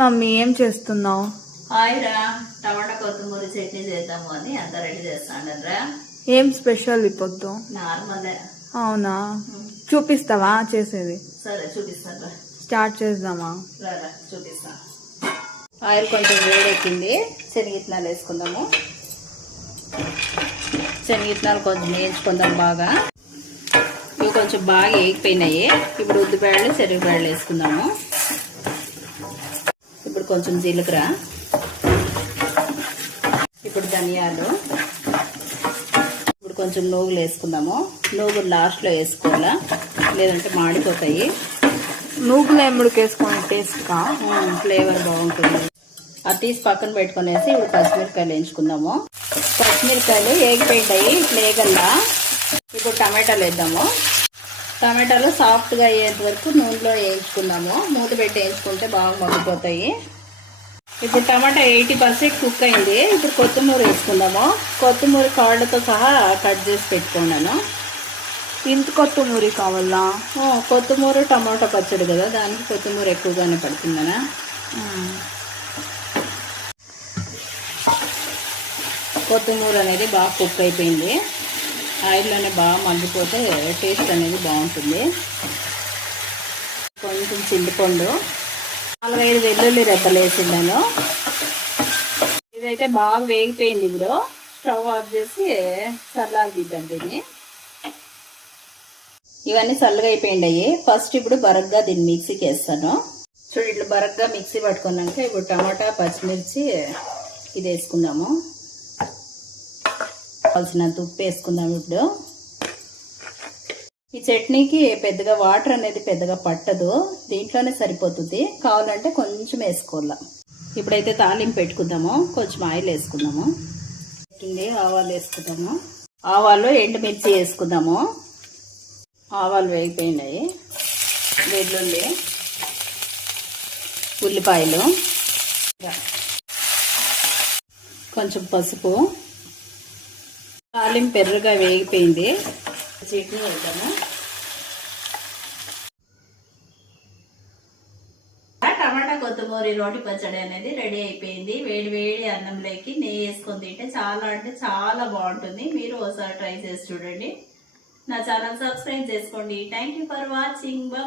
Mummy ఏం చేస్తున్నావు? Hi రా, టమాటా కొత్తిమూర చట్నీ చేద్దాము అని అంతా రెడీ చేస్తాను రా. ఏం స్పెషల్ ఇప్పుడు? నార్మల్. అవునా, చూపిస్తావా చేసేది? సరే చూపిస్తాను రా. స్టార్ట్ చేద్దామా? రా చూపిస్తాను. ఆయిల్ కొంచెం వేడెక్కింది, శనగిత్తనాలు వేసుకుందాము. శనగిత్తనాలు కొంచెం వేయించుకుందాం బాగా. ఇవి కొంచెం బాగా వేగిపోయినాయి. ఇప్పుడు ఉద్దిపేడలు శనగపేడలు వేసుకుందాము. ఇప్పుడు కొంచెం జీలకర్ర, ఇప్పుడు ధనియాలు, ఇప్పుడు కొంచెం నూగులు వేసుకుందాము. నూగులు లాస్ట్లో వేసుకోవాలా, లేదంటే మాడిపోతాయి. నూగులు ఎముడికి వేసుకోండి, టేస్ట్గా ఫ్లేవర్ బాగుంటుంది. అది తీసి పక్కన పెట్టుకునేసి ఇప్పుడు పచ్చిమిరకాయలు వేయించుకుందాము. పచ్చిమిరకాయలు వేగిపోయింటాయి, ఇట్లా వేగల్లా. ఇప్పుడు టమాటాలు వేద్దాము. టమాటాలు సాఫ్ట్గా అయ్యేంత వరకు నూనెలో వేయించుకుందాము. మూత పెట్టి వేయించుకుంటే బాగా మగ్గిపోతాయి. ఇప్పుడు టమాటా 80% కుక్ అయింది. ఇప్పుడు కొత్తిమూర వేసుకుందాము. కొత్తిమూర కాళ్ళతో సహా కట్ చేసి పెట్టుకున్నాను. ఇంత కొత్తిమూర కావాలా? కొత్తిమూర టమాటా పచ్చడి కదా, దానికి కొత్తిమూర ఎక్కువగానే పడుతుందనా. కొత్తిమూర అనేది బాగా కుక్ అయిపోయింది. ఆయిల్లోనే బాగా మగ్గిపోతే టేస్ట్ అనేది బాగుంటుంది. కొంచెం చింతపండు, 4-5 వెల్లుల్లి రెబ్బలు వేసిందాను. ఇదైతే బాగా వేగిపోయింది. ఇప్పుడు స్టవ్ ఆఫ్ చేసి చల్లారిద్దాం దీన్ని. ఇవన్నీ చల్లగా అయిపోయింది. ఫస్ట్ ఇప్పుడు బరగ్గా దీన్ని మిక్సీకి వేస్తాను. చూడు, ఇట్లా బరగ్గా మిక్సీ పట్టుకున్నాక ఇప్పుడు టమాటా పచ్చిమిర్చి ఇది వేసుకుందాము. కావాల్సినంత ఉప్పు వేసుకుందాము. ఇప్పుడు ఈ చట్నీకి పెద్దగా వాటర్ అనేది పెద్దగా పట్టదు, దీంట్లోనే సరిపోతుంది. కావాలంటే కొంచెం వేసుకోవాలా. ఇప్పుడైతే తాలింపు పెట్టుకుందాము. కొంచెం ఆయిల్ వేసుకుందాము. ఆవాలు వేసుకుందాము. ఆవాలు ఎండుమిర్చి వేసుకుందాము. ఆవాలు వేగిపోయినాయి. వెల్లుల్లి, ఉల్లిపాయలు, కొంచెం పసుపు. తాలింపు ఎర్రగా వేగిపోయింది. చట్నీ వేద్దాము. టమాటా కొత్తిమూర రోటి పచ్చడి అనేది రెడీ అయిపోయింది. వేడి వేడి అన్నంలోకి నెయ్యి వేసుకొని తింటే చాలా అంటే చాలా బాగుంటుంది. మీరు ఒకసారి ట్రై చేసి చూడండి. నా ఛానల్ సబ్స్క్రైబ్ చేసుకోండి. Thank you for watching. Bye.